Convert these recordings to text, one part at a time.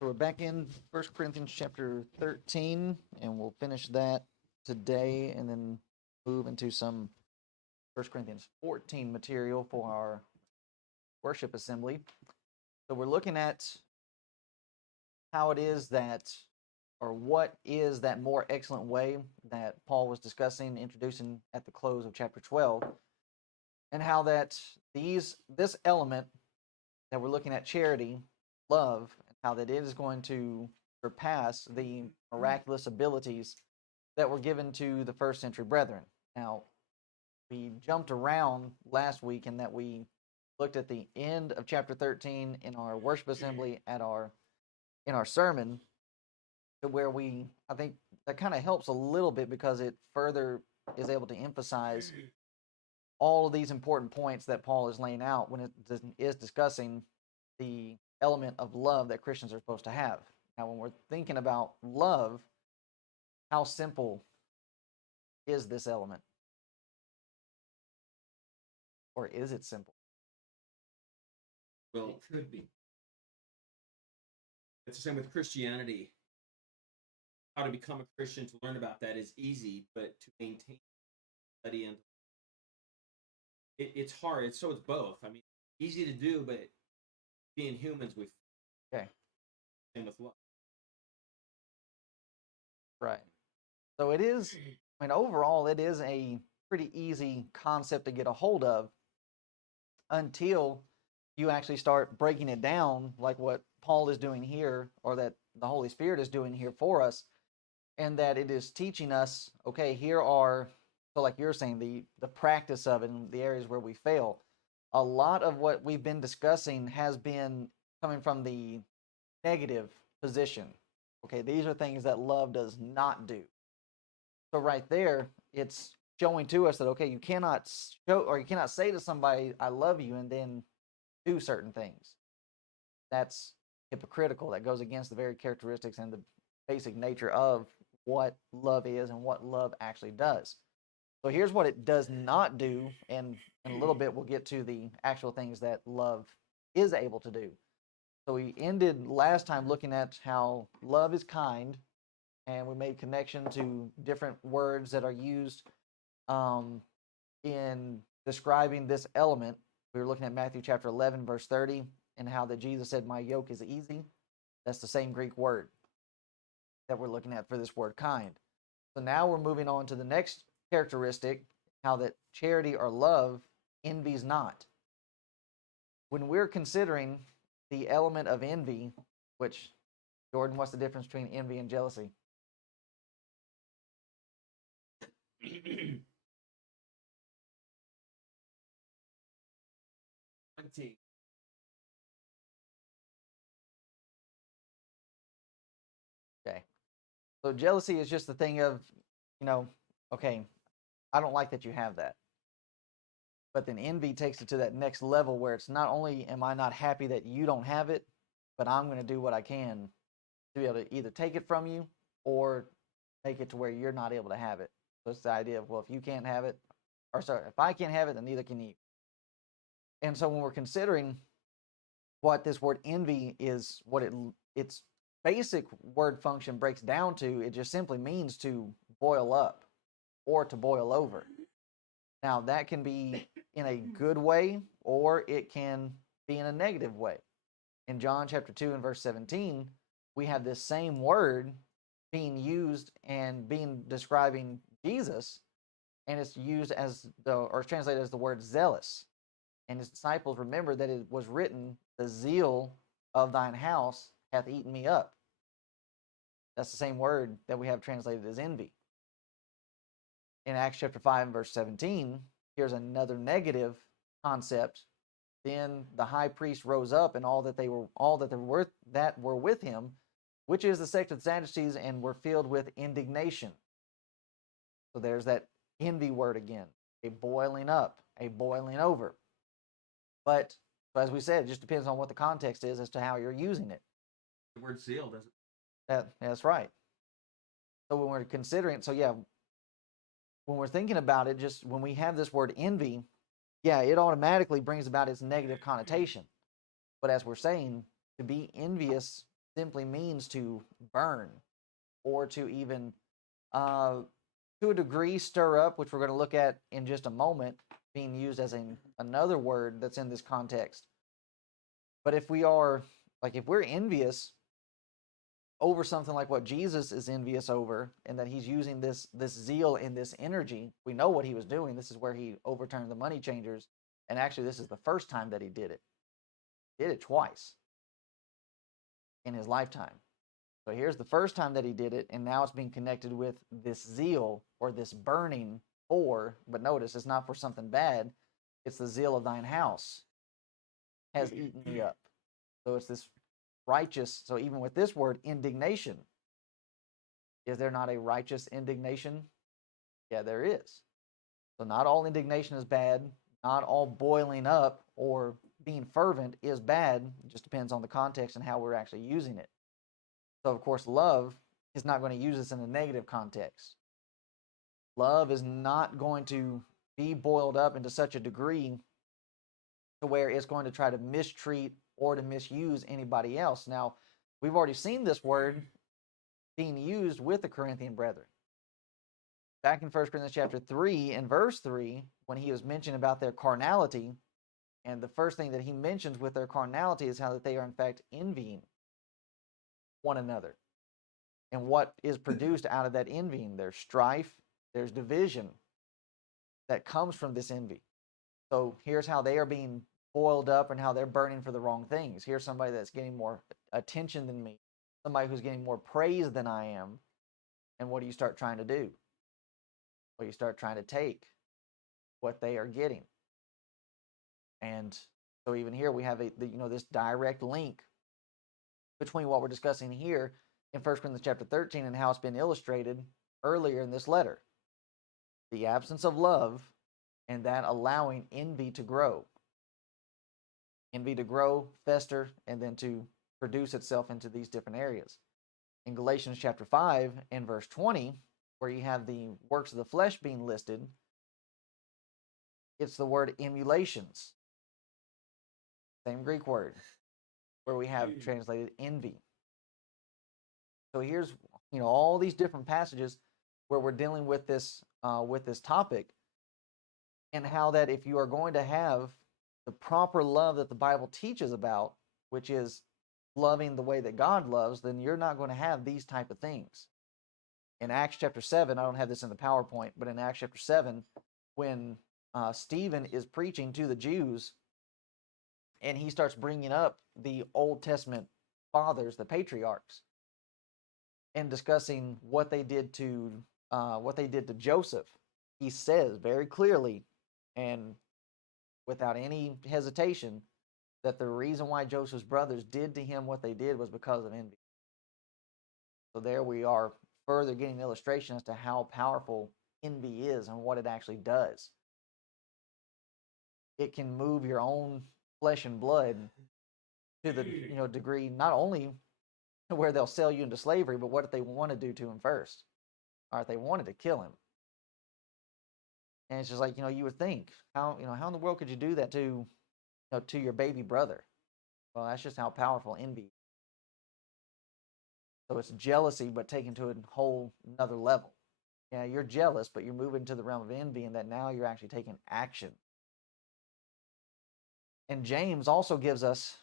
So we're back in 1 Corinthians chapter 13, and we'll finish that today and then move into some 1 Corinthians 14 material for our worship assembly. So we're looking at how it is that, or what is that more excellent way that Paul was discussing, introducing at the close of chapter 12, and how that this element that we're looking at, charity, love, and how that it is going to surpass the miraculous abilities that were given to the first century brethren. Now, we jumped around last week in that we looked at the end of chapter 13 in our worship assembly in our sermon, to where I think that kind of helps a little bit because it further is able to emphasize all of these important points that Paul is laying out when it is discussing the element of love that Christians are supposed to have. Now, when we're thinking about love, how simple is this element? Or is it simple? Well, it could be. It's the same with Christianity. How to become a Christian, to learn about that is easy, but to maintain study and it's hard. It's both. I mean, easy to do, but being humans, we Okay. Same with love. Right. So it is, I mean, overall, it is a pretty easy concept to get a hold of until you actually start breaking it down, like what Paul is doing here, or that the Holy Spirit is doing here for us, and that it is teaching us, okay, here are, so like you're saying, the practice of it and the areas where we fail. A lot of what we've been discussing has been coming from the negative position. Okay, these are things that love does not do. So right there, it's showing to us that, okay, you cannot show, or you cannot say to somebody, I love you, and then do certain things. That's hypocritical. That goes against the very characteristics and the basic nature of what love is and what love actually does. So here's what it does not do, and in a little bit we'll get to the actual things that love is able to do. So we ended last time looking at how love is kind, and we made connection to different words that are used in describing this element. We were looking at Matthew chapter 11, verse 30, and how that Jesus said, my yoke is easy. That's the same Greek word that we're looking at for this word kind. So now we're moving on to the next characteristic, how that charity or love envies not. When we're considering the element of envy, which, Jordan, what's the difference between envy and jealousy? Okay. So jealousy is just the thing of, okay, I don't like that you have that. But then envy takes it to that next level where it's not only am I not happy that you don't have it, but I'm going to do what I can to be able to either take it from you or make it to where you're not able to have it. So it's the idea of, well, if you can't have it, or sorry, if I can't have it, then neither can you. And so when we're considering what this word envy is, what its basic word function breaks down to, it just simply means to boil up or to boil over. Now, that can be in a good way, or it can be in a negative way. In John chapter 2 and verse 17, we have this same word being used and being describing Jesus, and it's used as or translated as the word zealous. And his disciples remember that it was written, the zeal of thine house hath eaten me up. That's the same word that we have translated as envy. In Acts chapter 5 and verse 17, here's another negative concept. Then the high priest rose up, and all that were with him, which is the sect of the Sadducees, and were filled with indignation. So there's that envy word again, a boiling up, a boiling over. But as we said, it just depends on what the context is as to how you're using it. The word zeal doesn't. That's right. So when we're considering, when we're thinking about it, just when we have this word envy, it automatically brings about its negative connotation. But as we're saying, to be envious simply means to burn or to even, to a degree, stir up, which we're going to look at in just a moment, being used as another word that's in this context. But if we are, like, if we're envious over something like what Jesus is envious over, and that he's using this zeal and this energy, we know what he was doing. This is where he overturned the money changers, and actually this is the first time that he did it. He did it twice in his lifetime. So here's the first time that he did it, and now it's being connected with this zeal or this burning for, but notice it's not for something bad, it's the zeal of thine house has eaten me up. So it's this righteous, so even with this word, indignation, is there not a righteous indignation? Yeah, there is. So not all indignation is bad, not all boiling up or being fervent is bad. It just depends on the context and how we're actually using it. So, of course, love is not going to use this in a negative context. Love is not going to be boiled up into such a degree to where it's going to try to mistreat or to misuse anybody else. Now, we've already seen this word being used with the Corinthian brethren. Back in 1 Corinthians chapter 3 and verse 3, when he was mentioning about their carnality, and the first thing that he mentions with their carnality is how that they are in fact envying one another. And what is produced out of that envying? There's strife, there's division that comes from this envy. So here's how they are being boiled up and how they're burning for the wrong things. Here's somebody that's getting more attention than me, somebody who's getting more praise than I am. And what do you start trying to do? Well, you start trying to take what they are getting. And so even here we have this direct link between what we're discussing here in 1 Corinthians chapter 13 and how it's been illustrated earlier in this letter. The absence of love and that allowing envy to grow. Envy to grow, fester, and then to produce itself into these different areas. In Galatians chapter 5 and verse 20, where you have the works of the flesh being listed, it's the word emulations. Same Greek word, where we have translated envy. So here's, all these different passages where we're dealing with this topic, and how that if you are going to have the proper love that the Bible teaches about, which is loving the way that God loves, then you're not going to have these type of things. In Acts chapter 7, I don't have this in the PowerPoint, but in Acts chapter 7, when Stephen is preaching to the Jews, and he starts bringing up the Old Testament fathers, the patriarchs, and discussing what they did to Joseph, he says very clearly and without any hesitation that the reason why Joseph's brothers did to him what they did was because of envy. So there we are, further getting an illustration as to how powerful envy is and what it actually does. It can move your own flesh and blood to the degree, not only where they'll sell you into slavery, but what if they want to do to him first? Or if they wanted to kill him. And it's just like, you would think, how in the world could you do that to your baby brother? Well, that's just how powerful envy is. So it's jealousy, but taken to a whole another level. Yeah, you're jealous, but you're moving to the realm of envy, and that now you're actually taking action. And James also gives us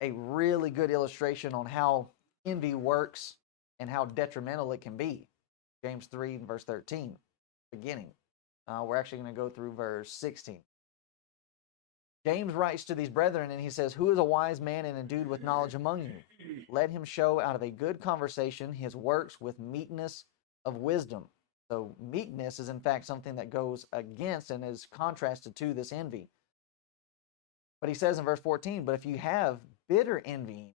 a really good illustration on how envy works and how detrimental it can be. James 3 and verse 13, beginning. We're actually going to go through verse 16. James writes to these brethren, and he says, "Who is a wise man and endued with knowledge among you? Let him show out of a good conversation his works with meekness of wisdom." So meekness is in fact something that goes against and is contrasted to this envy. But he says in verse 14, "But if you have bitter envying,"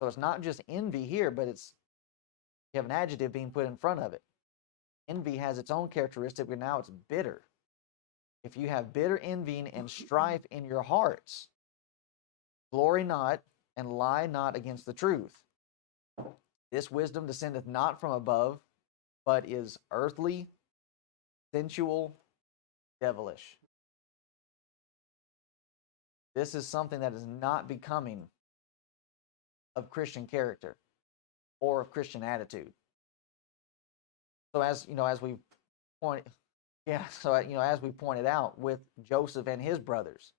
so it's not just envy here, but you have an adjective being put in front of it. Envy has its own characteristic, but now it's bitter. If you have bitter envying and strife in your hearts, glory not and lie not against the truth. This wisdom descendeth not from above, but is earthly, sensual, devilish. This is something that is not becoming of Christian character or of Christian attitude. So as you know, as we point, yeah. So as we pointed out with Joseph and his brothers,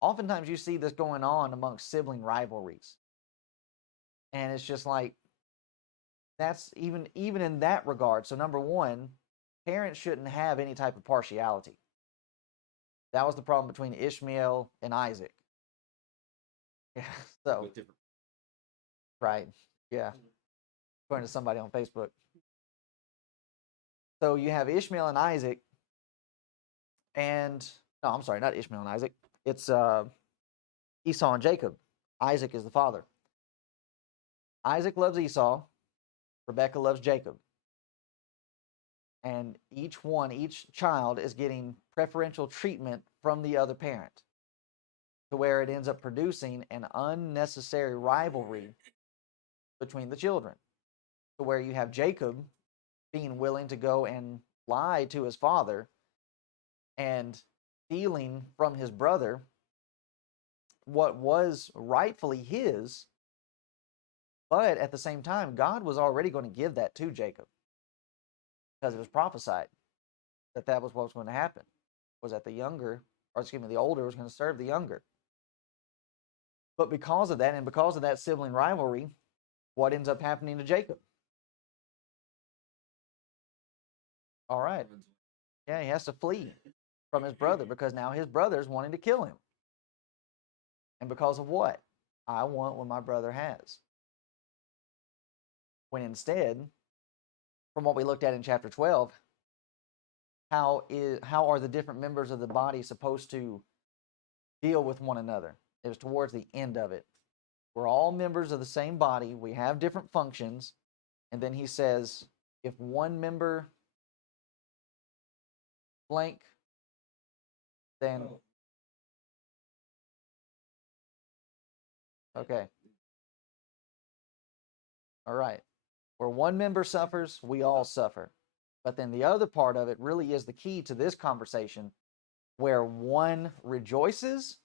oftentimes you see this going on amongst sibling rivalries, and it's just like that's even in that regard. So number one, parents shouldn't have any type of partiality. That was the problem between Ishmael and Isaac. Yeah. So with different. right. Yeah. According to somebody on Facebook. So you have Ishmael and Isaac, and no, I'm sorry, not Ishmael and Isaac. It's Esau and Jacob. Isaac is the father. Isaac loves Esau. Rebecca loves Jacob. And each child is getting preferential treatment from the other parent, to where it ends up producing an unnecessary rivalry between the children, to where you have Jacob being willing to go and lie to his father and stealing from his brother what was rightfully his, but at the same time, God was already going to give that to Jacob because it was prophesied that that was what was going to happen, was that the older was going to serve the younger. But because of that, and because of that sibling rivalry, what ends up happening to Jacob? All right. Yeah, he has to flee from his brother because now his brother is wanting to kill him. And because of what? I want what my brother has. When instead, from what we looked at in chapter 12, how are the different members of the body supposed to deal with one another? It was towards the end of it. We're all members of the same body. We have different functions. And then he says, if one member blank, then okay. All right. Where one member suffers, we all suffer. But then the other part of it really is the key to this conversation. Where one rejoices,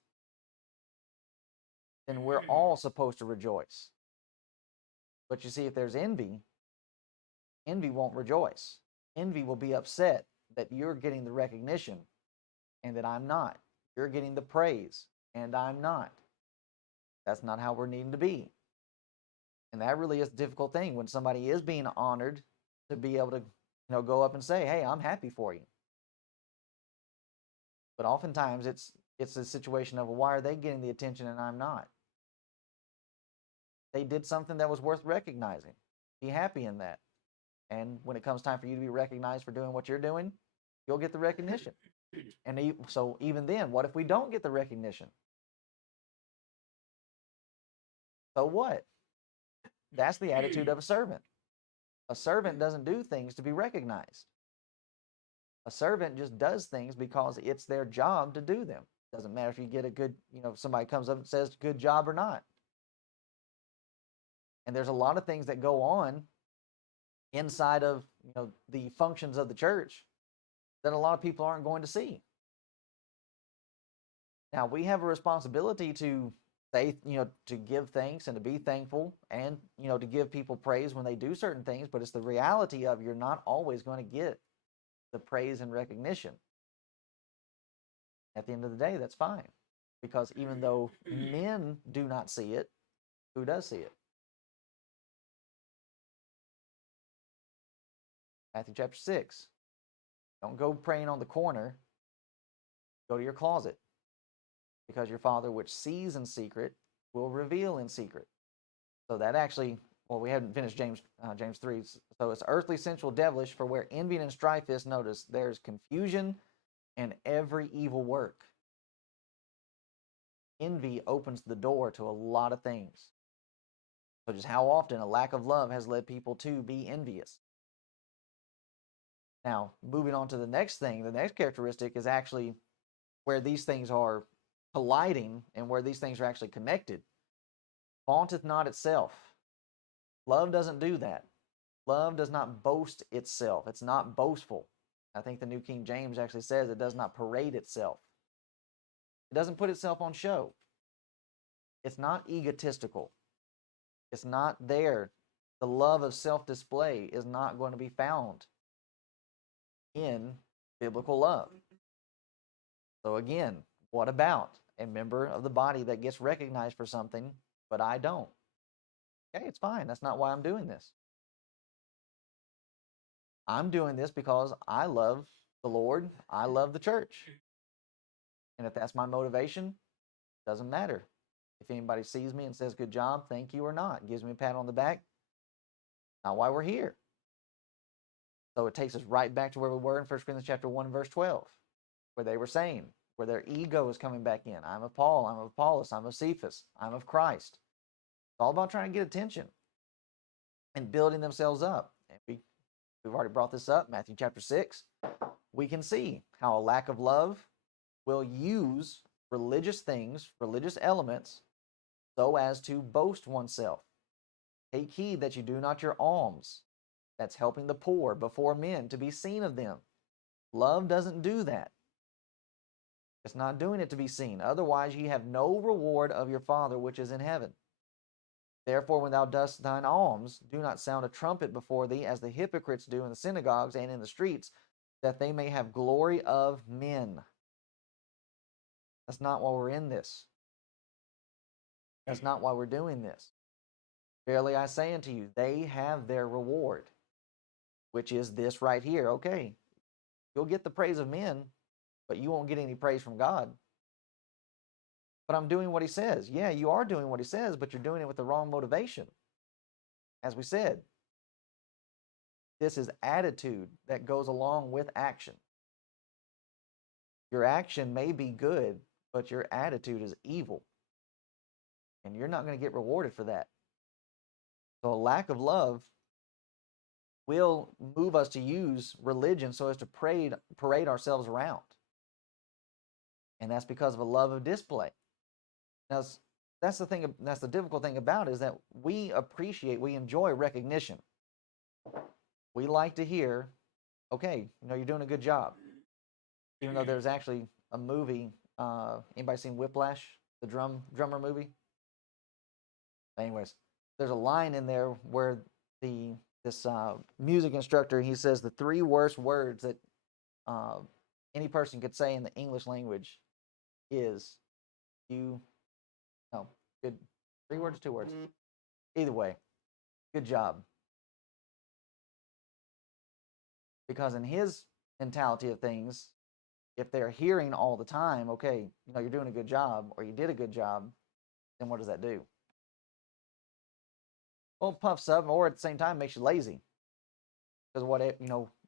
then we're all supposed to rejoice. But you see, if there's envy, envy won't rejoice. Envy will be upset that you're getting the recognition and that I'm not. You're getting the praise and I'm not. That's not how we're needing to be. And that really is a difficult thing when somebody is being honored to be able to, go up and say, "Hey, I'm happy for you." But oftentimes it's a situation of, well, why are they getting the attention and I'm not? They did something that was worth recognizing. Be happy in that. And when it comes time for you to be recognized for doing what you're doing, you'll get the recognition. And so even then, what if we don't get the recognition? So what? That's the attitude of a servant. A servant doesn't do things to be recognized. A servant just does things because it's their job to do them. Doesn't matter if you get a good, if somebody comes up and says good job or not. And there's a lot of things that go on inside of, the functions of the church that a lot of people aren't going to see. Now, we have a responsibility to say, to give thanks and to be thankful and, to give people praise when they do certain things, but it's the reality of you're not always going to get the praise and recognition. At the end of the day, that's fine. Because even though men do not see it, who does see it? Matthew chapter 6. Don't go praying on the corner. Go to your closet. Because your Father which sees in secret will reveal in secret. So that actually, well, we haven't finished James 3. So it's earthly, sensual, devilish, for where envy and strife is, notice, there's confusion and every evil work. Envy opens the door to a lot of things. So just how often a lack of love has led people to be envious. Now, moving on to the next thing, the next characteristic is actually where these things are colliding and where these things are actually connected. Vaunteth not itself. Love doesn't do that. Love does not boast itself. It's not boastful. I think the New King James actually says it does not parade itself. It doesn't put itself on show. It's not egotistical. It's not there. The love of self-display is not going to be found in biblical love. So again, what about a member of the body that gets recognized for something, but I don't? Okay, it's fine. That's not why I'm doing this. I'm doing this because I love the Lord. I love the church. And if that's my motivation, doesn't matter. If anybody sees me and says, good job, thank you or not, gives me a pat on the back, not why we're here. So it takes us right back to where we were in 1 Corinthians chapter 1, verse 12, where they were saying, where their ego is coming back in. I'm of Paul, I'm of Apollos, I'm of Cephas, I'm of Christ. It's all about trying to get attention and building themselves up. And we've already brought this up, Matthew chapter 6. We can see how a lack of love will use religious things, religious elements, so as to boast oneself. Take heed that you do not your alms. That's helping the poor before men to be seen of them. Love doesn't do that. It's not doing it to be seen. Otherwise, ye have no reward of your Father which is in heaven. Therefore, when thou dost thine alms, do not sound a trumpet before thee, as the hypocrites do in the synagogues and in the streets, that they may have glory of men. That's not why we're in this. That's not why we're doing this. Verily I say unto you, they have their reward, which is this right here. Okay, you'll get the praise of men, but you won't get any praise from God. But I'm doing what he says. Yeah, you are doing what he says, but you're doing it with the wrong motivation. As we said, this is attitude that goes along with action. Your action may be good, but your attitude is evil. And you're not going to get rewarded for that. So a lack of love will move us to use religion so as to parade ourselves around. And that's because of a love of display. Now, that's the thing. That's the difficult thing about it, is that we enjoy recognition. We like to hear, okay, you're doing a good job. Even though there's actually a movie. Anybody seen Whiplash, the drummer movie? Anyways, there's a line in there where this music instructor, he says the three worst words that any person could say in the English language is good. 3 words, 2 words. Either way, good job. Because in his mentality of things, if they're hearing all the time, okay, you're doing a good job, or you did a good job, then what does that do? Well, it puffs up, or at the same time makes you lazy. Because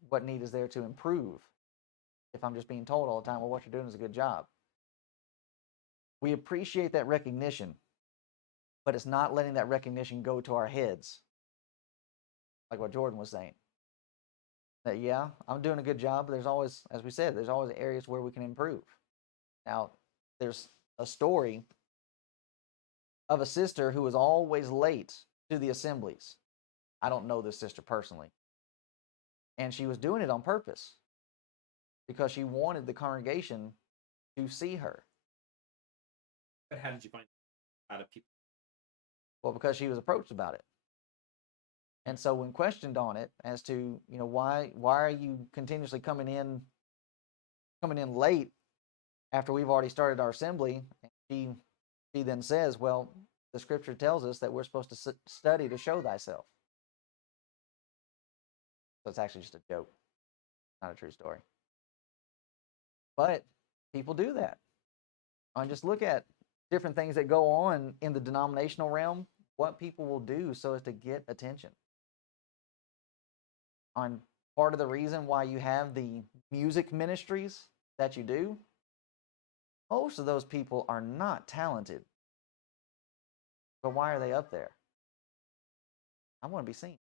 what need is there to improve? If I'm just being told all the time, well, what you're doing is a good job. We appreciate that recognition, but it's not letting that recognition go to our heads. Like what Jordan was saying. That, yeah, I'm doing a good job, but there's always, as we said, there's always areas where we can improve. Now, there's a story of a sister who was always late to the assemblies. I don't know this sister personally. And she was doing it on purpose because she wanted the congregation to see her. But how did you find out of people? Well, because she was approached about it. And so when questioned on it as to, why are you continuously coming in late after we've already started our assembly, she then says, well, the scripture tells us that we're supposed to study to show thyself. So it's actually just a joke, not a true story. But people do that. And just look at different things that go on in the denominational realm, what people will do so as to get attention. On part of the reason why you have the music ministries that you do, most of those people are not talented. But why are they up there? I want to be seen.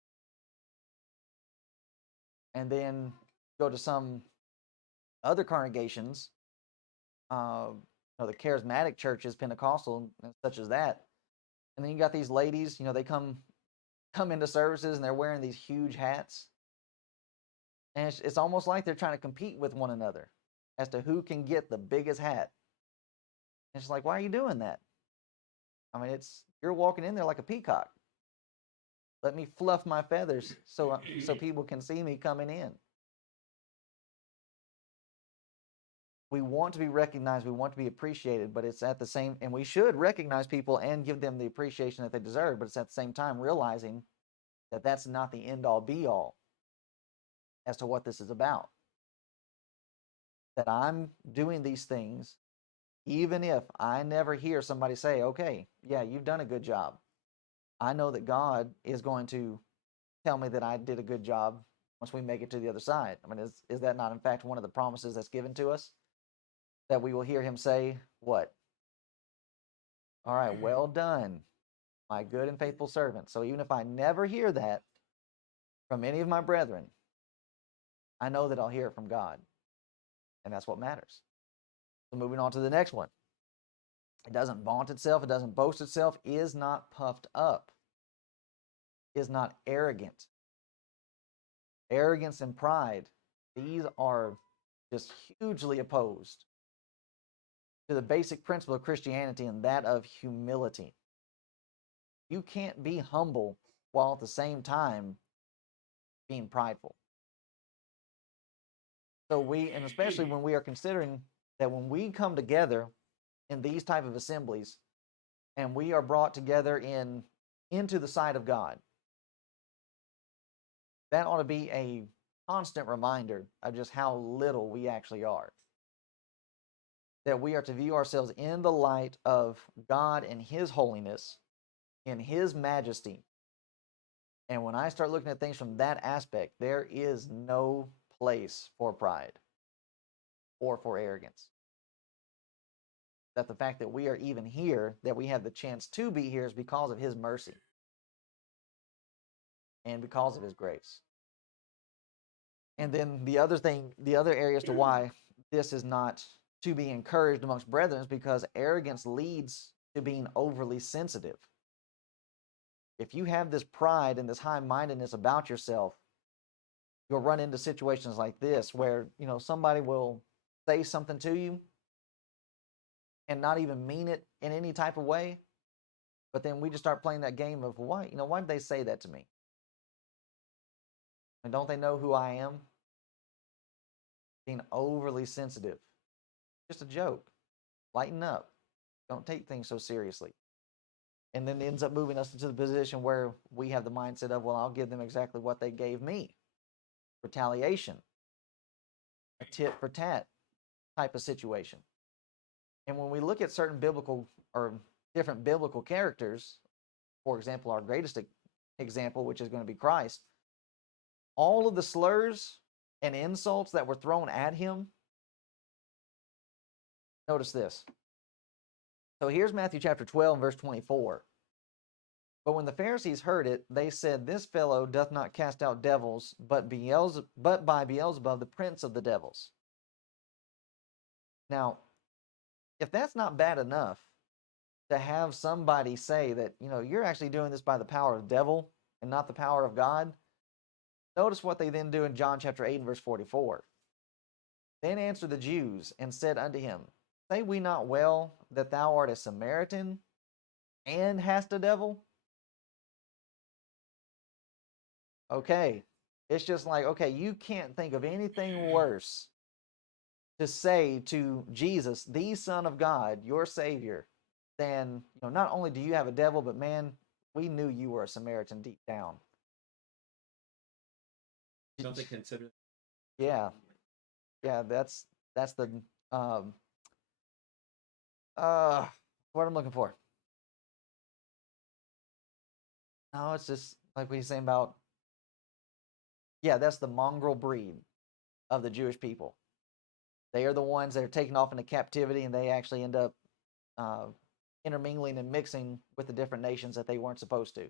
And then go to some other congregations, the charismatic churches, Pentecostal, and such as that. And then you got these ladies, they come into services and they're wearing these huge hats. And it's almost like they're trying to compete with one another as to who can get the biggest hat. And it's like, why are you doing that? I mean, you're walking in there like a peacock. Let me fluff my feathers so people can see me coming in. We want to be recognized, we want to be appreciated, but it's at the same, and we should recognize people and give them the appreciation that they deserve, but it's at the same time realizing that that's not the end all be all as to what this is about. That I'm doing these things even if I never hear somebody say, okay, yeah, you've done a good job. I know that God is going to tell me that I did a good job once we make it to the other side. I mean, is that not in fact one of the promises that's given to us? That we will hear him say, what? All right, well done, my good and faithful servant. So even if I never hear that from any of my brethren, I know that I'll hear it from God. And that's what matters. So moving on to the next one. It doesn't vaunt itself, it doesn't boast itself, is not puffed up, is not arrogant. Arrogance and pride, these are just hugely opposed to the basic principle of Christianity and that of humility. You can't be humble while at the same time being prideful. So and especially when we are considering that when we come together in these type of assemblies and we are brought together into the sight of God, that ought to be a constant reminder of just how little we actually are. That we are to view ourselves in the light of God and His holiness, in His majesty. And when I start looking at things from that aspect, there is no place for pride or for arrogance. That the fact that we are even here, that we have the chance to be here, is because of His mercy and because of His grace. And then the other area as to why this is not to be encouraged amongst brethren is because arrogance leads to being overly sensitive. If you have this pride and this high-mindedness about yourself, you'll run into situations like this where, somebody will say something to you and not even mean it in any type of way. But then we just start playing that game of why did they say that to me? And don't they know who I am? Being overly sensitive. Just a joke. Lighten up. Don't take things so seriously. And then it ends up moving us into the position where we have the mindset of, well, I'll give them exactly what they gave me. Retaliation. A tit for tat type of situation. And when we look at certain biblical or different biblical characters, for example, our greatest example, which is going to be Christ, all of the slurs and insults that were thrown at him, notice this. So here's Matthew chapter 12, verse 24. But when the Pharisees heard it, they said, this fellow doth not cast out devils, but by Beelzebub, the prince of the devils. Now, if that's not bad enough to have somebody say that, you're actually doing this by the power of the devil and not the power of God, notice what they then do in John chapter 8 and verse 44. Then answered the Jews and said unto him, say we not well that thou art a Samaritan and hast a devil? Okay, it's just like, okay, you can't think of anything worse to say to Jesus, the Son of God, your Savior, than, not only do you have a devil, but man, we knew you were a Samaritan deep down. Don't they consider? Yeah, that's the what I'm looking for. No, it's just like what he's saying about, that's the mongrel breed of the Jewish people. They are the ones that are taken off into captivity, and they actually end up intermingling and mixing with the different nations that they weren't supposed to.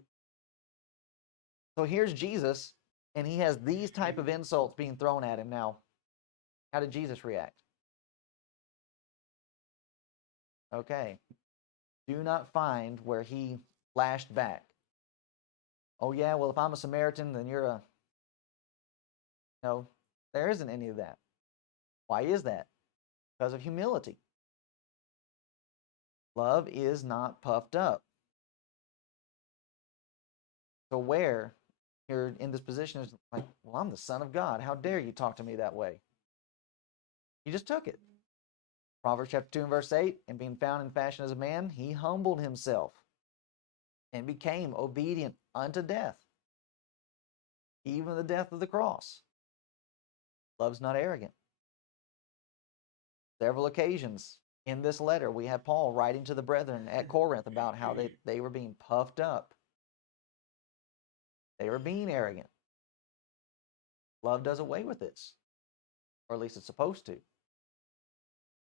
So here's Jesus, and he has these type of insults being thrown at him. Now, how did Jesus react? Okay. Do not find where he lashed back. Oh yeah, well, if I'm a Samaritan, then you're a... No, there isn't any of that. Why is that? Because of humility. Love is not puffed up. to where you're in this position is like, well, I'm the Son of God. How dare you talk to me that way? You just took it. Proverbs chapter 2 and verse 8, and being found in fashion as a man, he humbled himself and became obedient unto death, even the death of the cross. Love's not arrogant. Several occasions in this letter, we have Paul writing to the brethren at Corinth about how they were being puffed up. They were being arrogant. Love does away with this, or at least it's supposed to.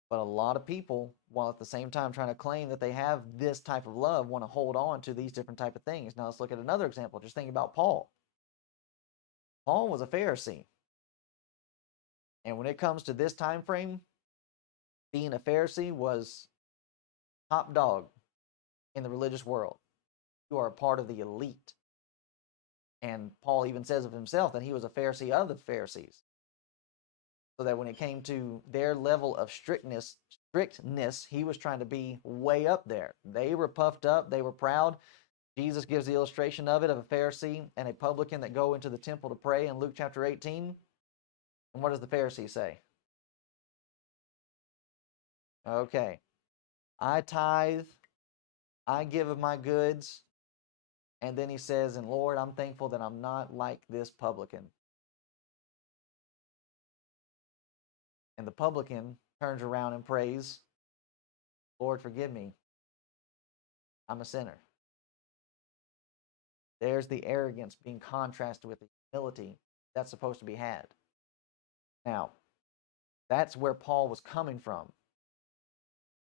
But a lot of people, while at the same time trying to claim that they have this type of love, want to hold on to these different type of things. Now let's look at another example. Just think about Paul. Paul was a Pharisee. And when it comes to this time frame, being a Pharisee was top dog in the religious world. You are a part of the elite. And Paul even says of himself that he was a Pharisee of the Pharisees. So that when it came to their level of strictness, he was trying to be way up there. They were puffed up, they were proud. Jesus gives the illustration of it, of a Pharisee and a publican that go into the temple to pray in Luke chapter 18. And what does the Pharisee say? Okay, I tithe, I give of my goods, and then he says, and Lord, I'm thankful that I'm not like this publican. And the publican turns around and prays, Lord, forgive me. I'm a sinner. There's the arrogance being contrasted with the humility that's supposed to be had. Now, that's where Paul was coming from.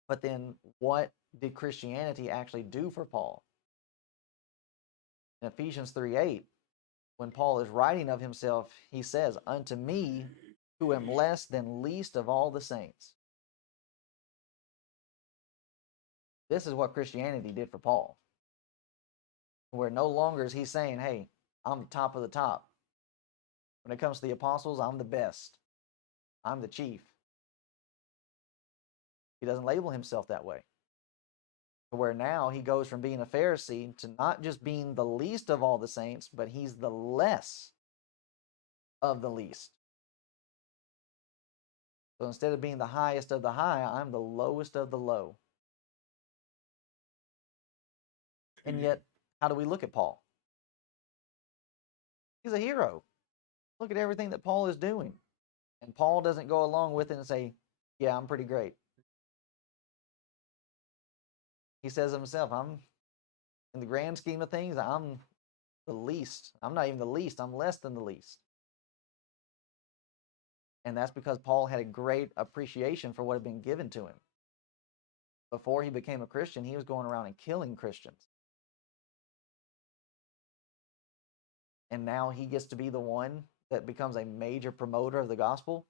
But then what did Christianity actually do for Paul? In Ephesians 3:8, when Paul is writing of himself, he says, unto me, who am less than least of all the saints. This is what Christianity did for Paul. Where no longer is he saying, hey, I'm top of the top. When it comes to the apostles, I'm the best. I'm the chief. He doesn't label himself that way. Where now he goes from being a Pharisee to not just being the least of all the saints, but he's the less of the least. So instead of being the highest of the high, I'm the lowest of the low. And yet, how do we look at Paul? He's a hero. Look at everything that Paul is doing. And Paul doesn't go along with it and say, yeah, I'm pretty great. He says himself, I'm, in the grand scheme of things, I'm the least. I'm not even the least. I'm less than the least. And that's because Paul had a great appreciation for what had been given to him. Before he became a Christian, he was going around and killing Christians. And now he gets to be the one that becomes a major promoter of the gospel.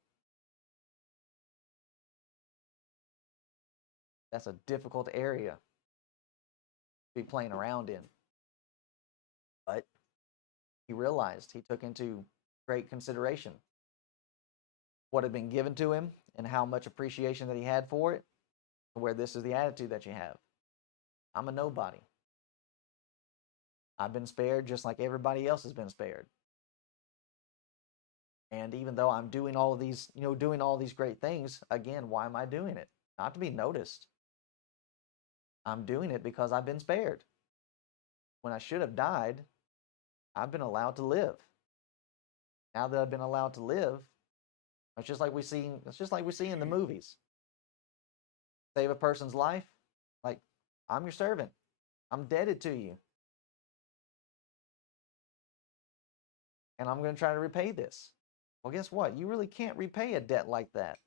That's a difficult area to be playing around in. But he realized, he took into great consideration what had been given to him and how much appreciation that he had for it, where this is the attitude that you have. I'm a nobody. I've been spared just like everybody else has been spared. And even though I'm doing all of these, doing all these great things, again, why am I doing it? Not to be noticed. I'm doing it because I've been spared. When I should have died, I've been allowed to live. Now that I've been allowed to live, it's just like we see in the movies. Save a person's life, like, I'm your servant. I'm indebted to you. And I'm going to try to repay this. Well, guess what? You really can't repay a debt like that.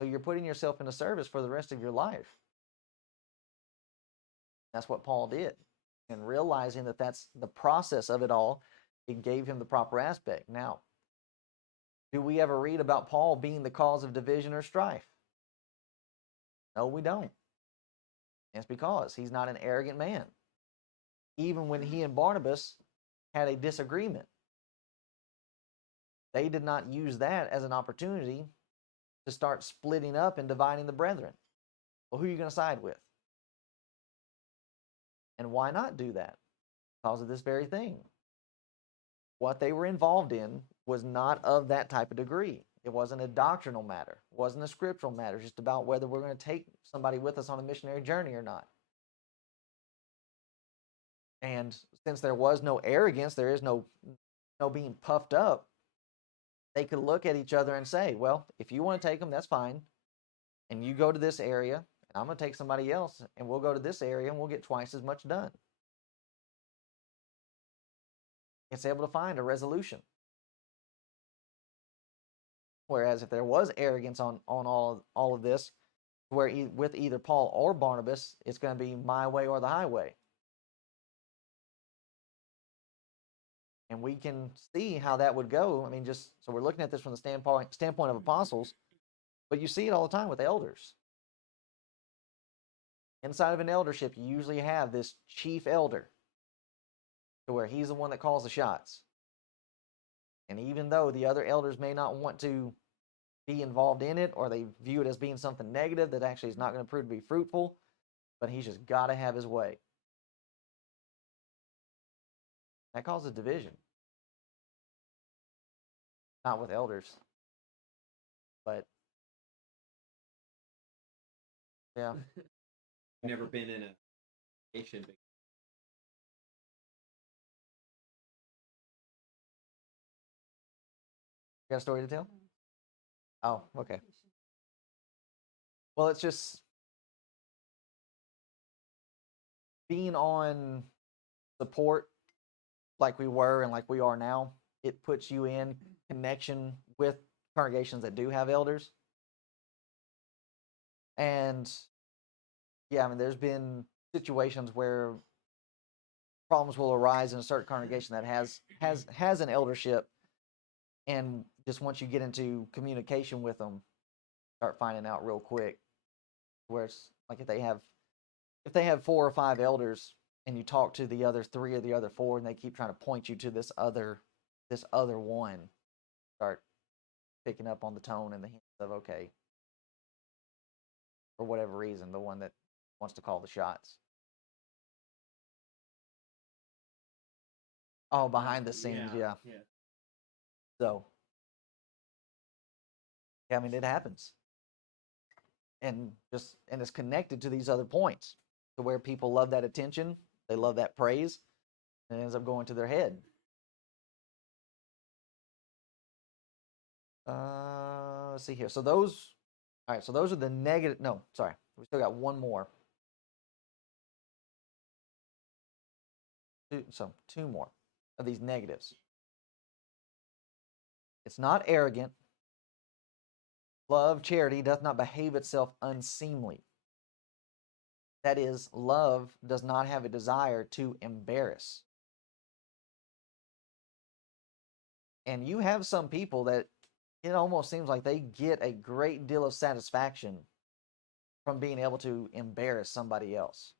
So you're putting yourself into service for the rest of your life. That's what Paul did. And realizing that that's the process of it all, it gave him the proper aspect. Now, do we ever read about Paul being the cause of division or strife? No, we don't. It's because he's not an arrogant man. Even when he and Barnabas had a disagreement, they did not use that as an opportunity to start splitting up and dividing the brethren. Well, who are you going to side with? And why not do that? because of this very thing. What they were involved in was not of that type of degree. It wasn't a doctrinal matter. It wasn't a scriptural matter. Just about whether we're going to take somebody with us on a missionary journey or not. And since there was no arrogance, there is no being puffed up. They could look at each other and say, well, if you want to take them, that's fine. And you go to this area, and I'm going to take somebody else, and we'll go to this area, and we'll get twice as much done. It's able to find a resolution. Whereas if there was arrogance on all of this, where with either Paul or Barnabas, it's going to be my way or the highway. And we can see how that would go. I mean, just so we're looking at this from the standpoint of apostles, but you see it all the time with elders. Inside of an eldership, you usually have this chief elder, to where he's the one that calls the shots. And even though the other elders may not want to be involved in it, or they view it as being something negative that actually is not going to prove to be fruitful, but he's just got to have his way. That causes division. Not with elders, but yeah. Never been in a nation. You got a story to tell? Oh, okay. Well, it's just being on support like we were and like we are now. It puts you in connection with congregations that do have elders. And yeah, I mean, there's been situations where problems will arise in a certain congregation that has an eldership, and just once you get into communication with them, start finding out real quick. Where it's like if they have 4 or 5 elders, and you talk to the other 3 or the other 4, and they keep trying to point you to this other one, start picking up on the tone and the hints of, okay, for whatever reason, the one that wants to call the shots. Oh, behind the scenes, yeah. So, yeah, I mean, it happens. And it's connected to these other points, to where people love that attention, they love that praise, and it ends up going to their head. Let's see here. So those are the negative. No, sorry, we still got one more. Two more of these negatives. It's not arrogant. Love, charity, doth not behave itself unseemly. That is, love does not have a desire to embarrass. And you have some people that it almost seems like they get a great deal of satisfaction from being able to embarrass somebody else.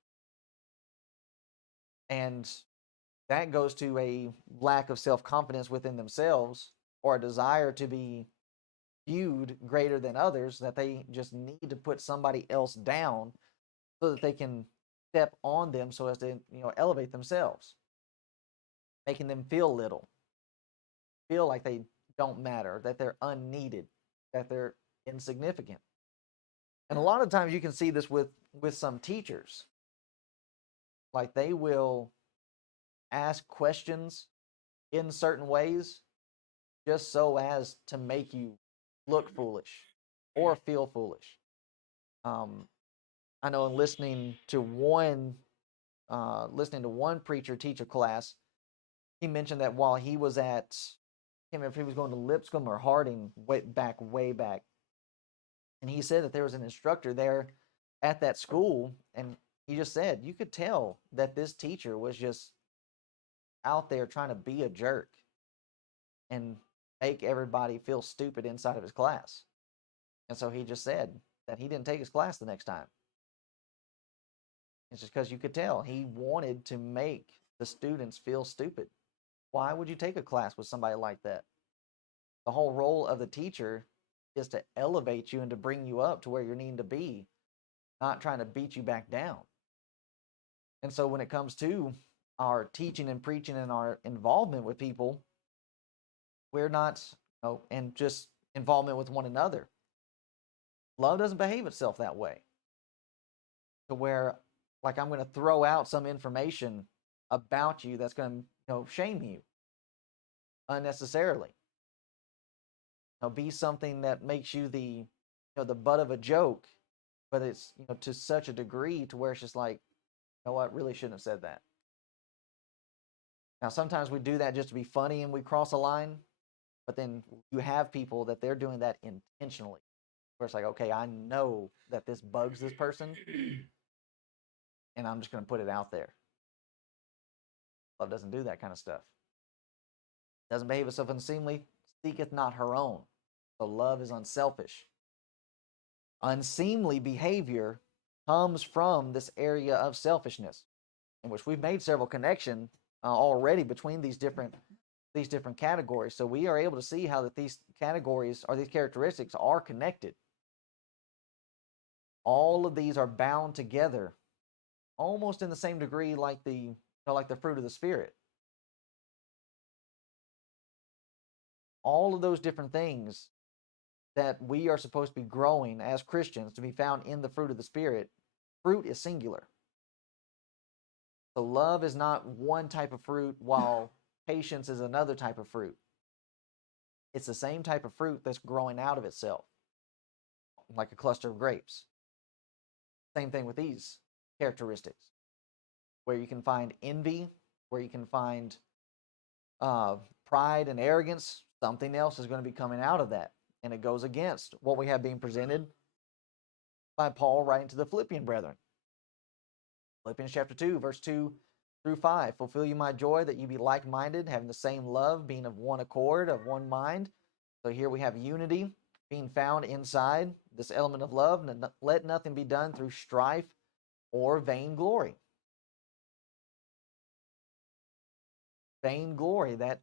And that goes to a lack of self-confidence within themselves, or a desire to be viewed greater than others, that they just need to put somebody else down so that they can step on them, so as to elevate themselves, making them feel little, feel like they don't matter, that they're unneeded, that they're insignificant. And a lot of times you can see this with some teachers. Like, they will ask questions in certain ways just so as to make you look foolish or feel foolish. I know in listening to one preacher teach a class, he mentioned that while he was at, I can't remember if he was going to Lipscomb or Harding way back, and he said that there was an instructor there at that school, and he just said you could tell that this teacher was just out there trying to be a jerk and make everybody feel stupid inside of his class. And so he just said that he didn't take his class the next time. It's just because you could tell he wanted to make the students feel stupid. Why would you take a class with somebody like that? The whole role of the teacher is to elevate you and to bring you up to where you're needing to be, not trying to beat you back down. And so when it comes to our teaching and preaching and our involvement with people, we're not, and just involvement with one another. Love doesn't behave itself that way. To where, like, I'm going to throw out some information about you that's going to, shame you unnecessarily. Be something that makes you the butt of a joke, but it's, to such a degree to where it's just like, what, really shouldn't have said that. Now, sometimes we do that just to be funny and we cross a line, but then you have people that they're doing that intentionally. Where it's like, okay, I know that this bugs this person, and I'm just going to put it out there. Love doesn't do that kind of stuff. Doesn't behave itself unseemly, seeketh not her own. So love is unselfish. Unseemly behavior comes from this area of selfishness, in which we've made several connections already between these different categories. So we are able to see how that these categories or these characteristics are connected. All of these are bound together, almost in the same degree like the fruit of the Spirit. All of those different things that we are supposed to be growing as Christians to be found in the fruit of the Spirit. Fruit is singular. So love is not one type of fruit, while patience is another type of fruit. It's the same type of fruit that's growing out of itself, like a cluster of grapes. Same thing with these characteristics, where you can find envy, where you can find pride and arrogance. Something else is going to be coming out of that. And it goes against what we have being presented by Paul writing to the Philippian brethren. Philippians chapter 2, verse 2 through 5. Fulfill you my joy, that you be like-minded, having the same love, being of one accord, of one mind. So here we have unity being found inside this element of love. Let nothing be done through strife or vainglory. Vainglory, that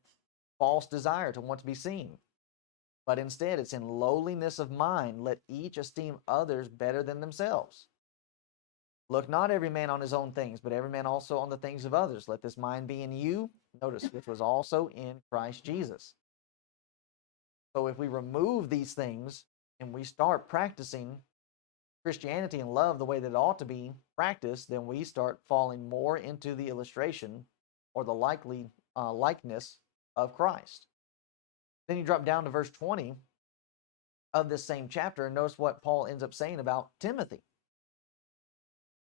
false desire to want to be seen. But instead, it's in lowliness of mind, let each esteem others better than themselves. Look not every man on his own things, but every man also on the things of others. Let this mind be in you, notice, which was also in Christ Jesus. So if we remove these things and we start practicing Christianity and love the way that it ought to be practiced, then we start falling more into the illustration or the likely likeness of Christ. Then you drop down to verse 20 of this same chapter and notice what Paul ends up saying about Timothy.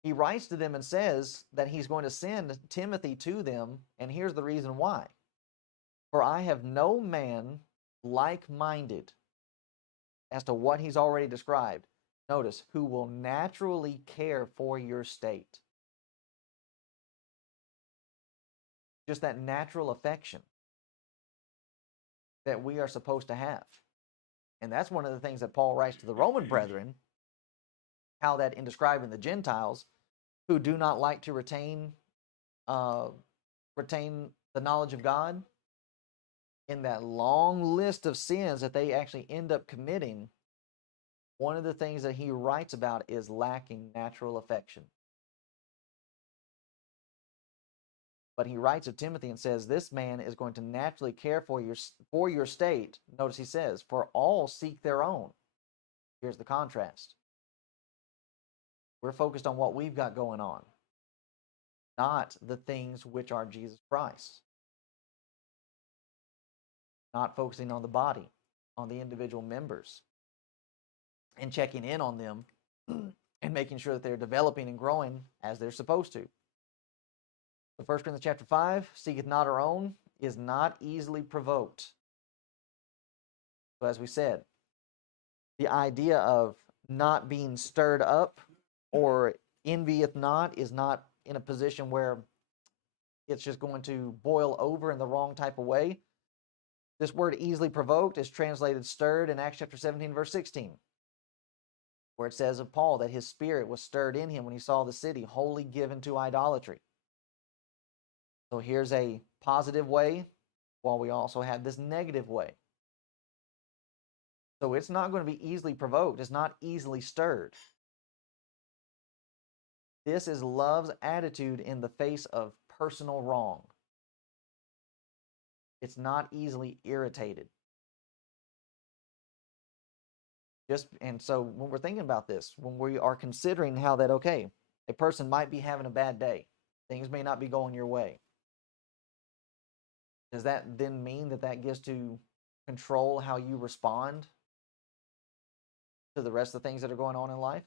He writes to them and says that he's going to send Timothy to them, and here's the reason why. For I have no man like-minded, as to what he's already described. Notice, who will naturally care for your state. Just that natural affection that we are supposed to have. And that's one of the things that Paul writes to the Roman brethren, how that in describing the Gentiles who do not like to retain the knowledge of God, in that long list of sins that they actually end up committing, one of the things that he writes about is lacking natural affection. But he writes of Timothy and says, this man is going to naturally care for your state. Notice he says, for all seek their own. Here's the contrast. We're focused on what we've got going on, not the things which are Jesus Christ. Not focusing on the body, on the individual members, and checking in on them and making sure that they're developing and growing as they're supposed to. So 1 Corinthians chapter 5, seeketh not her own, is not easily provoked. So as we said, the idea of not being stirred up or envieth not is not in a position where it's just going to boil over in the wrong type of way. This word easily provoked is translated stirred in Acts chapter 17, verse 16, where it says of Paul that his spirit was stirred in him when he saw the city wholly given to idolatry. So here's a positive way, while we also have this negative way. So it's not going to be easily provoked. It's not easily stirred. This is love's attitude in the face of personal wrong. It's not easily irritated. And so when we're thinking about this, when we are considering how that, okay, a person might be having a bad day, things may not be going your way, does that then mean that that gets to control how you respond to the rest of the things that are going on in life?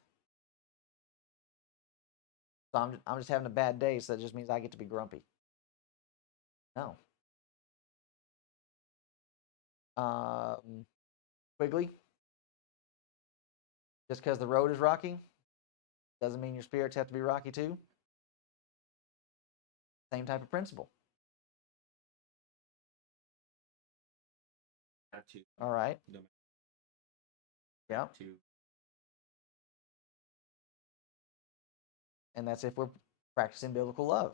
So I'm just having a bad day, so that just means I get to be grumpy. No. Quigley, just because the road is rocky doesn't mean your spirits have to be rocky too. Same type of principle. Not to. All right. No. Yeah. To. And that's if we're practicing biblical love.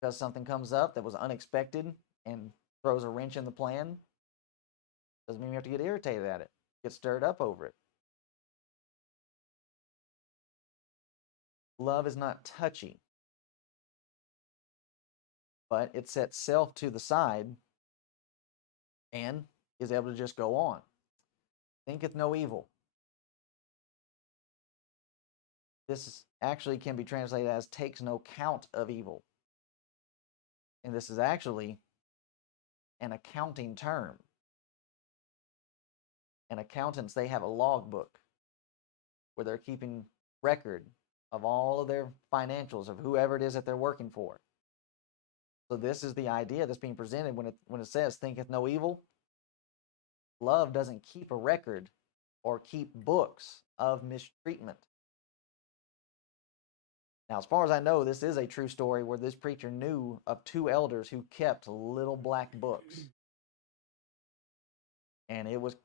Because something comes up that was unexpected and throws a wrench in the plan, doesn't mean we have to get irritated at it, get stirred up over it. Love is not touchy, but it sets self to the side and is able to just go on. Thinketh no evil. This actually can be translated as takes no count of evil. And this is actually an accounting term. And accountants, they have a logbook where they're keeping record of all of their financials of whoever it is that they're working for. So this is the idea that's being presented when it says thinketh no evil. Love doesn't keep a record or keep books of mistreatment. Now, as far as I know, this is a true story where this preacher knew of two elders who kept little black books. And it was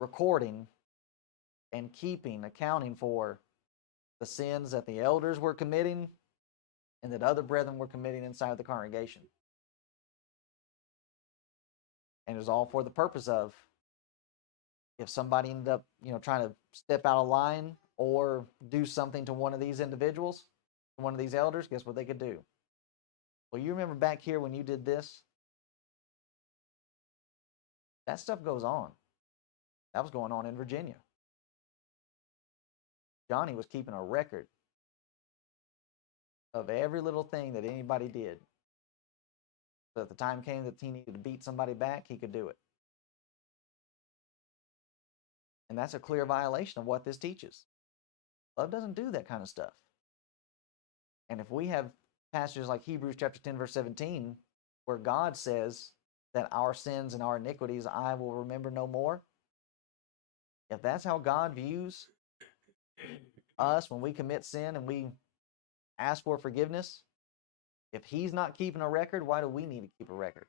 recording and accounting for the sins that the elders were committing and that other brethren were committing inside of the congregation. And it was all for the purpose of, if somebody ended up, trying to step out of line or do something to one of these individuals, one of these elders, guess what they could do? Well, you remember back here when you did this? That stuff goes on. That was going on in Virginia. Johnny was keeping a record of every little thing that anybody did. So if the time came that he needed to beat somebody back, he could do it. And that's a clear violation of what this teaches. Love doesn't do that kind of stuff. And if we have passages like Hebrews chapter 10, verse 17, where God says that our sins and our iniquities I will remember no more, if that's how God views us when we commit sin and we ask for forgiveness, if he's not keeping a record, why do we need to keep a record?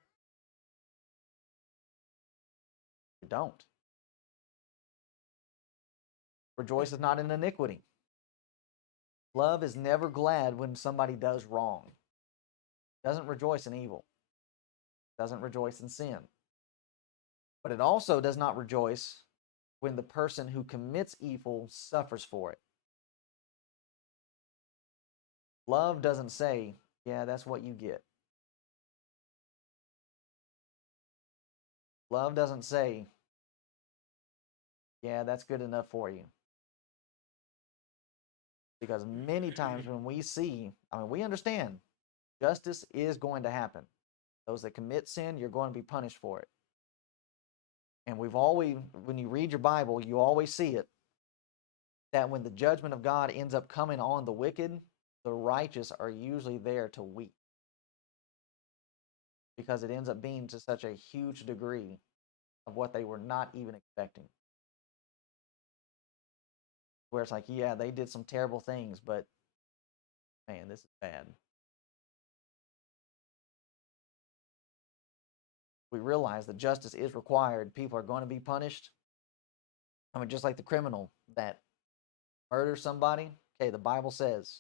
We don't. Rejoice is not in iniquity. Love is never glad when somebody does wrong. Doesn't rejoice in evil. Doesn't rejoice in sin. But it also does not rejoice when the person who commits evil suffers for it. Love doesn't say, yeah, that's what you get. Love doesn't say, yeah, that's good enough for you. Because many times when we understand justice is going to happen. Those that commit sin, you're going to be punished for it. And when you read your Bible, you always see it, that when the judgment of God ends up coming on the wicked, the righteous are usually there to weep. Because it ends up being to such a huge degree of what they were not even expecting. Where it's like, yeah, they did some terrible things, but man, this is bad. We realize that justice is required. People are going to be punished. I mean, just like the criminal that murders somebody, okay, the Bible says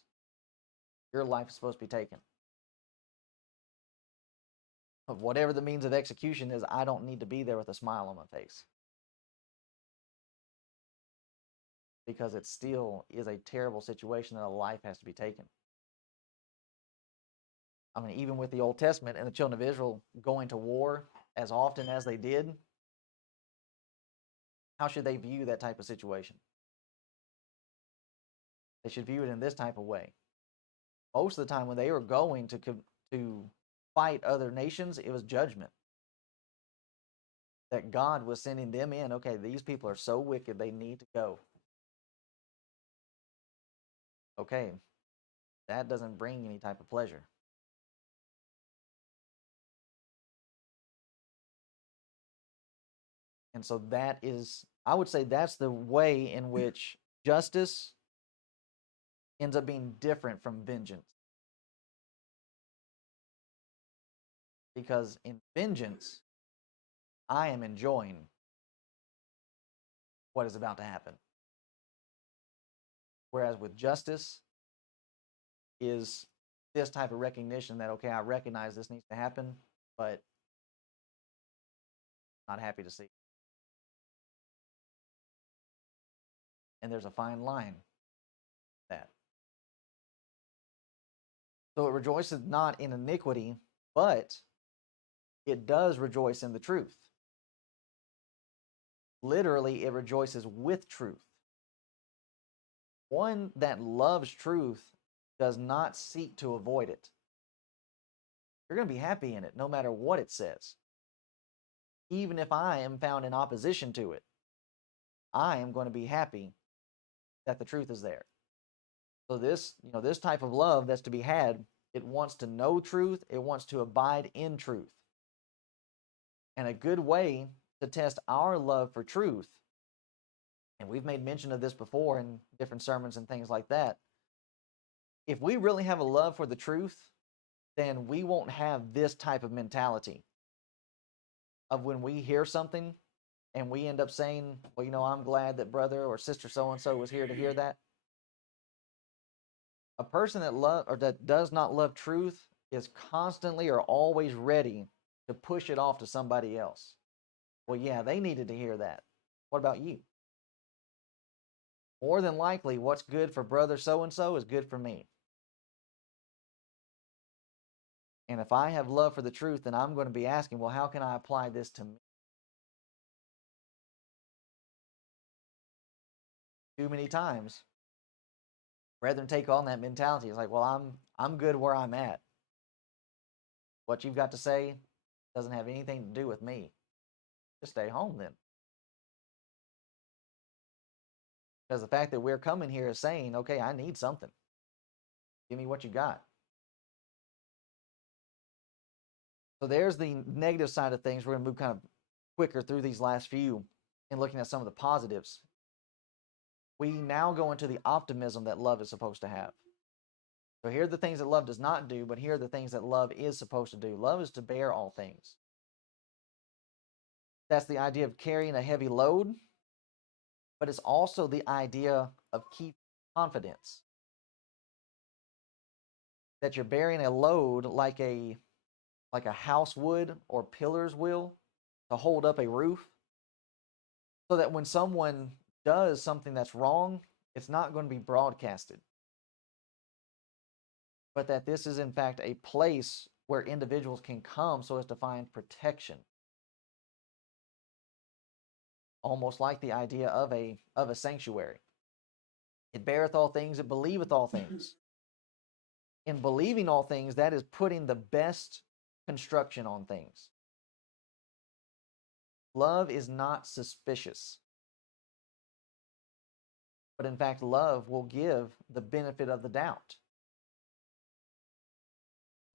your life is supposed to be taken. But whatever the means of execution is, I don't need to be there with a smile on my face. Because it still is a terrible situation that a life has to be taken. I mean, even with the Old Testament and the children of Israel going to war as often as they did, how should they view that type of situation? They should view it in this type of way. Most of the time when they were going to fight other nations, it was judgment. That God was sending them in. Okay, these people are so wicked, they need to go. Okay, that doesn't bring any type of pleasure. And so that is, I would say that's the way in which justice ends up being different from vengeance. Because in vengeance, I am enjoying what is about to happen. Whereas with justice is this type of recognition that, okay, I recognize this needs to happen, but not happy to see it. And there's a fine line that. So it rejoices not in iniquity, but it does rejoice in the truth. Literally, it rejoices with truth. One that loves truth does not seek to avoid it. You're going to be happy in it no matter what it says. Even if I am found in opposition to it, I am going to be happy that the truth is there. So this type of love that's to be had, it wants to know truth, it wants to abide in truth. And a good way to test our love for truth, and we've made mention of this before in different sermons and things like that, if we really have a love for the truth, then we won't have this type of mentality of when we hear something and we end up saying, well, I'm glad that brother or sister so-and-so was here to hear that. A person that does not love truth is constantly or always ready to push it off to somebody else. Well, yeah, they needed to hear that. What about you? More than likely, what's good for brother so-and-so is good for me. And if I have love for the truth, then I'm going to be asking, well, how can I apply this to me? Too many times, brethren take on that mentality. It's like, well, I'm good where I'm at. What you've got to say doesn't have anything to do with me. Just stay home then. Because the fact that we're coming here is saying, okay, I need something. Give me what you got. So there's the negative side of things. We're going to move kind of quicker through these last few and looking at some of the positives. We now go into the optimism that love is supposed to have. So here are the things that love does not do, but here are the things that love is supposed to do. Love is to bear all things. That's the idea of carrying a heavy load, but it's also the idea of keep confidence. That you're bearing a load like a house would or pillars will to hold up a roof, so that when someone does something that's wrong, it's not going to be broadcasted. But that this is in fact a place where individuals can come so as to find protection. Almost like the idea of a sanctuary. It beareth all things, it believeth all things. In believing all things, that is putting the best construction on things. Love is not suspicious. But in fact, love will give the benefit of the doubt.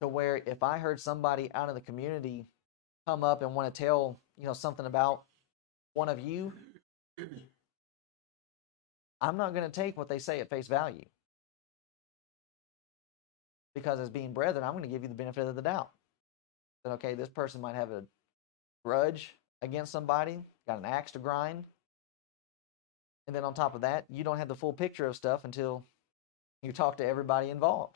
To where if I heard somebody out in the community come up and want to tell, something about one of you, I'm not going to take what they say at face value. Because as being brethren, I'm going to give you the benefit of the doubt. That, okay, this person might have a grudge against somebody, got an axe to grind. And then on top of that, you don't have the full picture of stuff until you talk to everybody involved.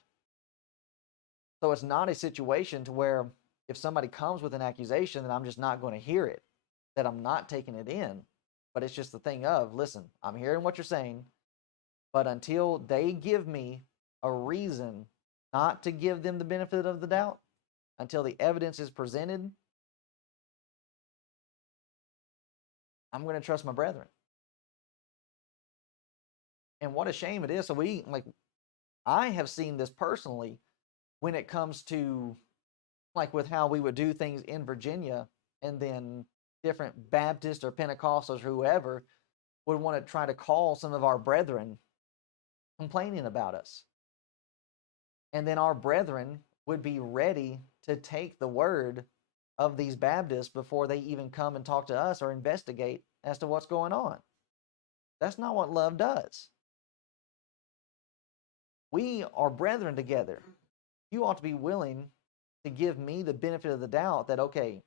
So it's not a situation to where if somebody comes with an accusation, that I'm just not going to hear it, that I'm not taking it in. But it's just the thing of, listen, I'm hearing what you're saying, but until they give me a reason not to give them the benefit of the doubt until the evidence is presented, I'm going to trust my brethren. And what a shame it is. So I have seen this personally when it comes to like with how we would do things in Virginia, and then different Baptists or Pentecostals or whoever would want to try to call some of our brethren complaining about us. And then our brethren would be ready to take the word of these Baptists before they even come and talk to us or investigate as to what's going on. That's not what love does. We are brethren together. You ought to be willing to give me the benefit of the doubt that, okay,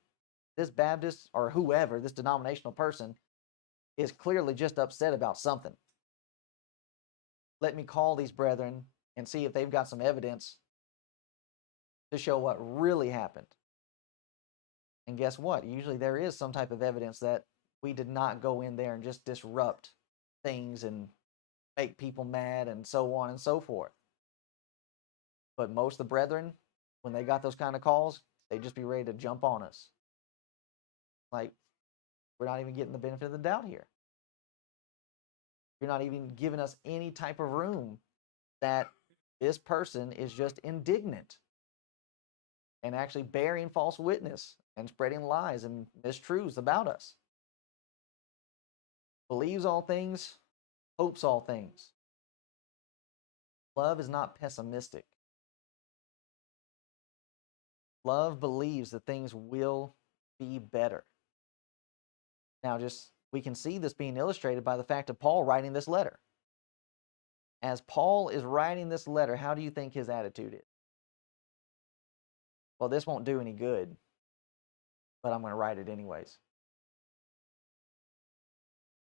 this Baptist or whoever, this denominational person, is clearly just upset about something. Let me call these brethren and see if they've got some evidence to show what really happened. And guess what? Usually there is some type of evidence that we did not go in there and just disrupt things and make people mad and so on and so forth. But most of the brethren, when they got those kind of calls, they'd just be ready to jump on us. Like, we're not even getting the benefit of the doubt here. You're not even giving us any type of room that this person is just indignant and actually bearing false witness and spreading lies and mistruths about us. Believes all things, hopes all things. Love is not pessimistic. Love believes that things will be better. Now, we can see this being illustrated by the fact of Paul writing this letter. As Paul is writing this letter, how do you think his attitude is? Well, this won't do any good, but I'm going to write it anyways.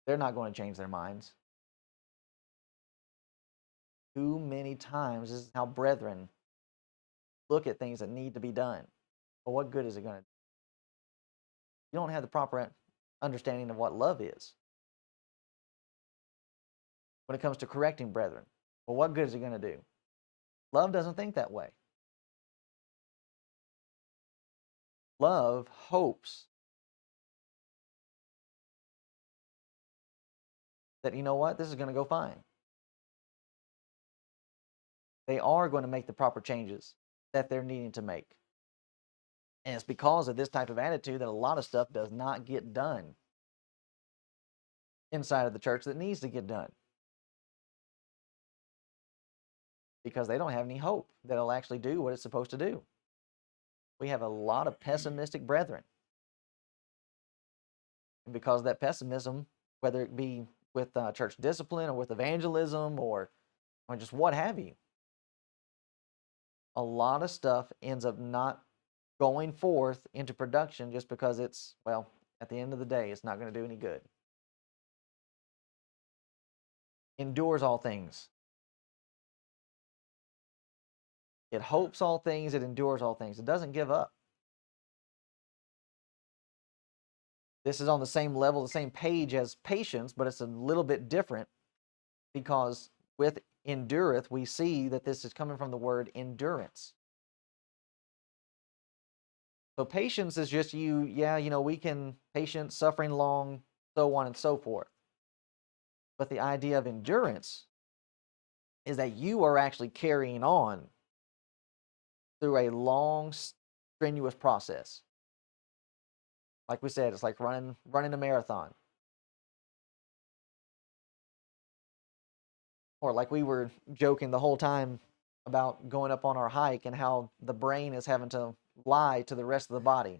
They're not going to change their minds. Too many times, this is how brethren look at things that need to be done. But what good is it going to do? You don't have the proper understanding of what love is. When it comes to correcting brethren, well, what good is it going to do? Love doesn't think that way. Love hopes that, you know what, this is going to go fine. They are going to make the proper changes that they're needing to make. And it's because of this type of attitude that a lot of stuff does not get done inside of the church that needs to get done. Because they don't have any hope that it'll actually do what it's supposed to do. We have a lot of pessimistic brethren. And because of that pessimism, whether it be with church discipline or with evangelism or just what have you, a lot of stuff ends up not going forth into production just because it's, well, at the end of the day, it's not going to do any good. Endures all things. It hopes all things, it endures all things. It doesn't give up. This is on the same level, the same page as patience, but it's a little bit different because with endureth, we see that this is coming from the word endurance. So patience is just we can patience, suffering long, so on and so forth. But the idea of endurance is that you are actually carrying on through a long, strenuous process. Like we said, it's like running a marathon. Or like we were joking the whole time about going up on our hike and how the brain is having to lie to the rest of the body.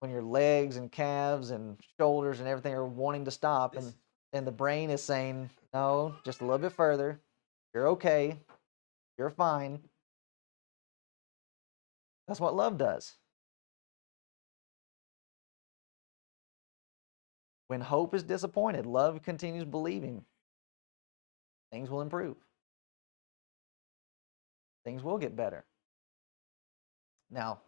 When your legs and calves and shoulders and everything are wanting to stop, and the brain is saying, no, just a little bit further. You're okay. You're fine. That's what love does. When hope is disappointed, love continues believing. Things will improve. Things will get better. Now,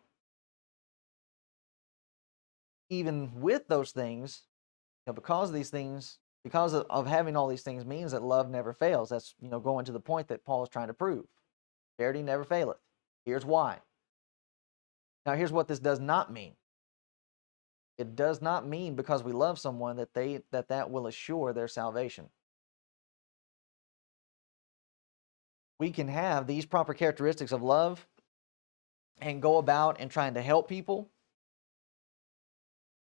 even with those things, because of these things because of having all these things means that love never fails. That's, going to the point that Paul is trying to prove. Charity never faileth. Here's why. Now, here's what this does not mean. It does not mean because we love someone that will assure their salvation. We can have these proper characteristics of love and go about and trying to help people,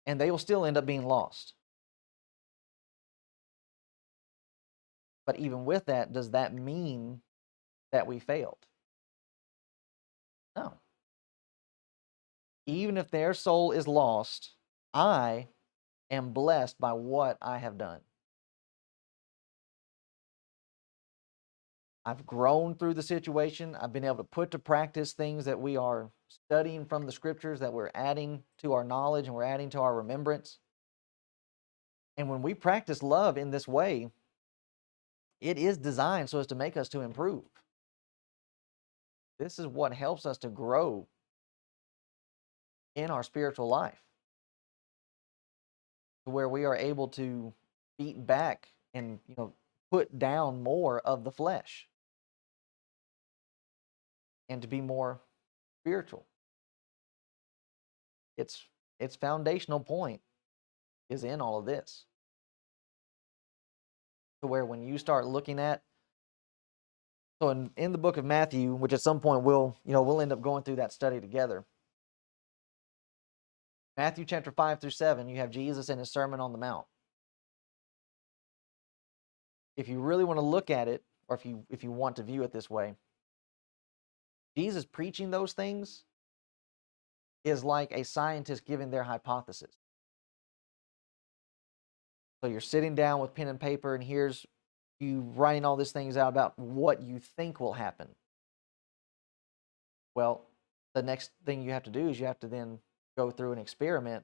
and they will still end up being lost. But even with that, does that mean that we failed? No. Even if their soul is lost, I am blessed by what I have done. I've grown through the situation. I've been able to put to practice things that we are studying from the scriptures, that we're adding to our knowledge and we're adding to our remembrance. And when we practice love in this way, it is designed so as to make us to improve. This is what helps us to grow in our spiritual life, to where we are able to beat back and put down more of the flesh and to be more spiritual. Its foundational point is in all of this. To where when you start looking at, so in the book of Matthew, which at some point we'll end up going through that study together. Matthew chapter 5 through 7, you have Jesus in his Sermon on the Mount. If you really want to look at it, or if you want to view it this way, Jesus preaching those things is like a scientist giving their hypothesis. So you're sitting down with pen and paper, and here's you writing all these things out about what you think will happen. Well, the next thing you have to do is you have to then go through an experiment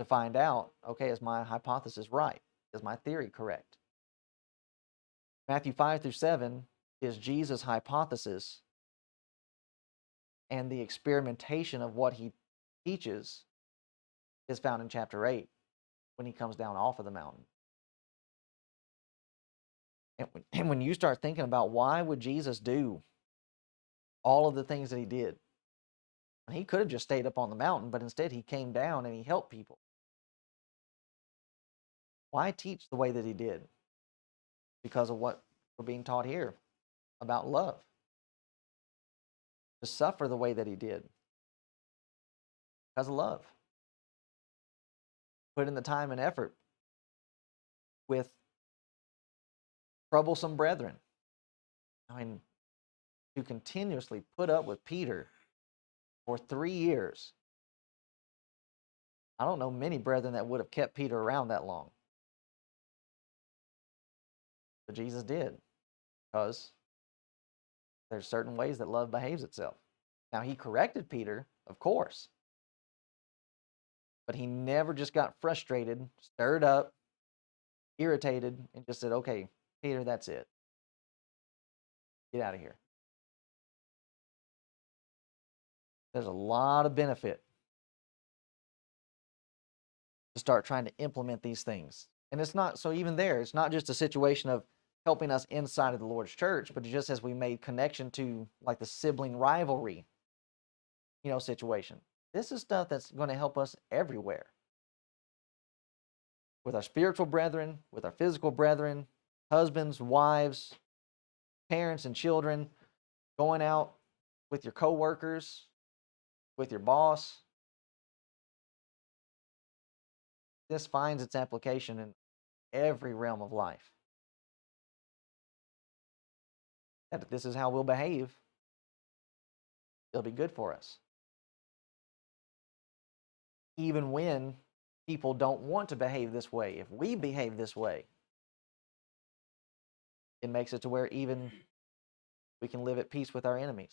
to find out, okay, is my hypothesis right? Is my theory correct? Matthew 5 through 7 is Jesus' hypothesis, and the experimentation of what he teaches is found in chapter 8 when he comes down off of the mountain. And when you start thinking about why would Jesus do all of the things that he did, and he could have just stayed up on the mountain, but instead he came down and he helped people. Why teach the way that he did? Because of what we're being taught here about love. To suffer the way that he did because of love. Put in the time and effort with troublesome brethren. I mean, to continuously put up with Peter for 3 years. I don't know many brethren that would have kept Peter around that long. But Jesus did, because there's certain ways that love behaves itself. Now, he corrected Peter, of course, but he never just got frustrated, stirred up, irritated, and just said, okay, Peter, that's it. Get out of here. There's a lot of benefit to start trying to implement these things. And it's not, so even there, it's not just a situation of helping us inside of the Lord's church, but just as we made connection to like the sibling rivalry, situation. This is stuff that's going to help us everywhere. With our spiritual brethren, with our physical brethren, husbands, wives, parents and children, going out with your coworkers, with your boss. This finds its application in every realm of life. That if this is how we'll behave, it'll be good for us. Even when people don't want to behave this way, if we behave this way, it makes it to where even we can live at peace with our enemies.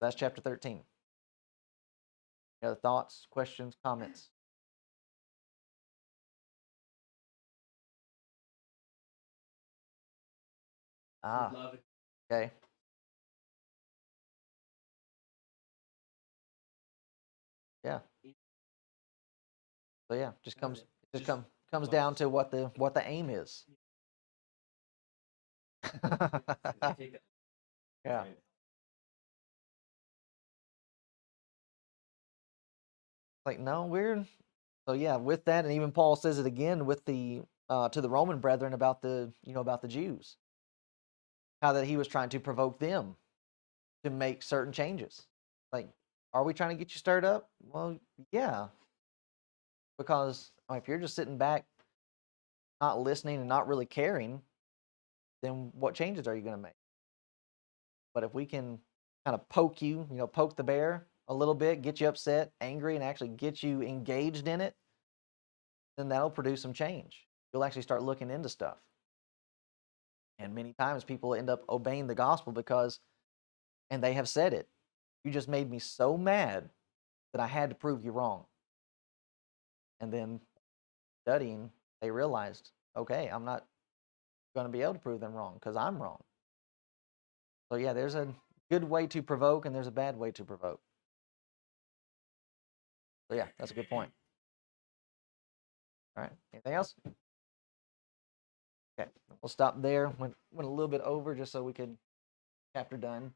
That's chapter 13. Any other thoughts, questions, comments? Love it. Okay. Yeah. So yeah, just That's comes it. just Just comes down focus. to what the aim is. I take that. Yeah. Right. Like no, we're so yeah, with that, and even Paul says it again with the to the Roman brethren about the about the Jews, how that he was trying to provoke them to make certain changes. Like, are we trying to get you stirred up? Well, yeah, because if you're just sitting back, not listening and not really caring, then what changes are you going to make? But if we can kind of poke the bear a little bit, get you upset, angry, and actually get you engaged in it, then that'll produce some change. You'll actually start looking into stuff. And many times people end up obeying the gospel because, and they have said it, you just made me so mad that I had to prove you wrong. And then studying, they realized, okay, I'm not going to be able to prove them wrong because I'm wrong. So yeah, there's a good way to provoke and there's a bad way to provoke. So yeah, that's a good point. All right, anything else? Okay, we'll stop there. Went a little bit over just so we could chapter done.